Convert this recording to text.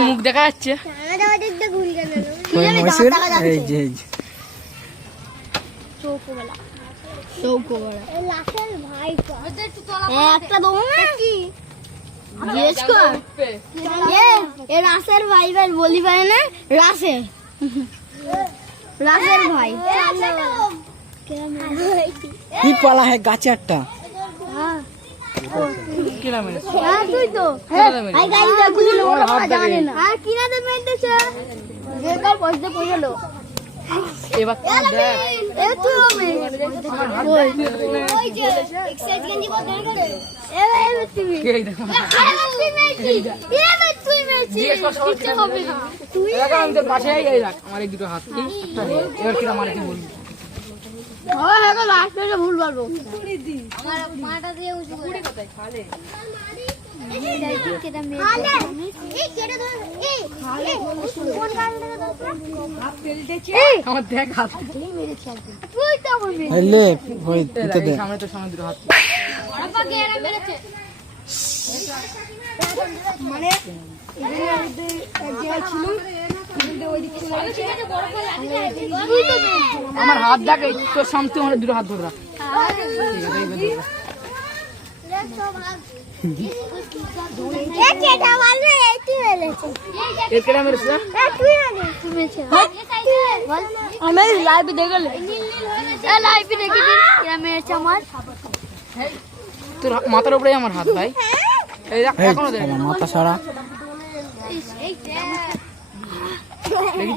মুখ দেখা যাচ্ছে। রাসের ভাই ভাই বলি ভাই না রাসের ভাই কি পালা है গাছে একটা তুই তো জানে না কিনা দে মেন্টেছে বেকার পয়সা পয়লো এবার দেখ তুই ওই যে এক্সাইজ গেঞ্জি কত করে এ তুমি এই দেখো তুই মেরেছি ইচ্ছে হবে না তুই এবার আমি তো বাসায় এই রাখ আমার এই দুটো হাত এবার কিরা মারে কি বলবি হ্যাঁ হ্যাঁ লাস্টে ভুল বলবো আমার মাটা দিয়ে উঠে পুরি কোথায় খালে আমার দেখ হাত সামনে তো সামনে দুটো হাত আমার হাত দেখ তোর সামনে আমার দুটো হাত ধরে রাখ আমি লাইভে দেখলে আমার তোর মাথার উপরে আমার হাত ভাই এই দেখ এখনো দেখ মাথা সারা দেখি